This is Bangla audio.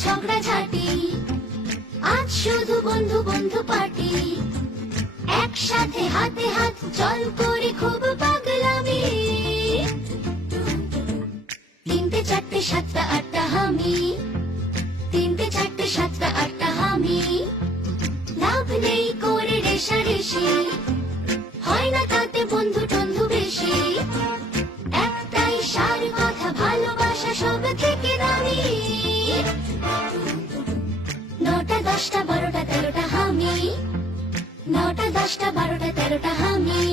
ঝগড়াঝাটি, আজ শুধু বন্ধু বন্ধু পার্টি। একসাথে হাতে হাত চল করি খুব পাগলামি। 3টে 4টে 7টা 8টা হামি, 3টে 4টে 7টা 8টা হামি। লাভ নেই করে রেশারেশি, হয় না তাতে বন্ধু টন্ধু বেশি। একটাই সার কথা, ভালোবাসা সব থেকে দামি। 9টা 10টা 12টা 13টা হামি, 9টা 10টা 12টা 13টা হামি।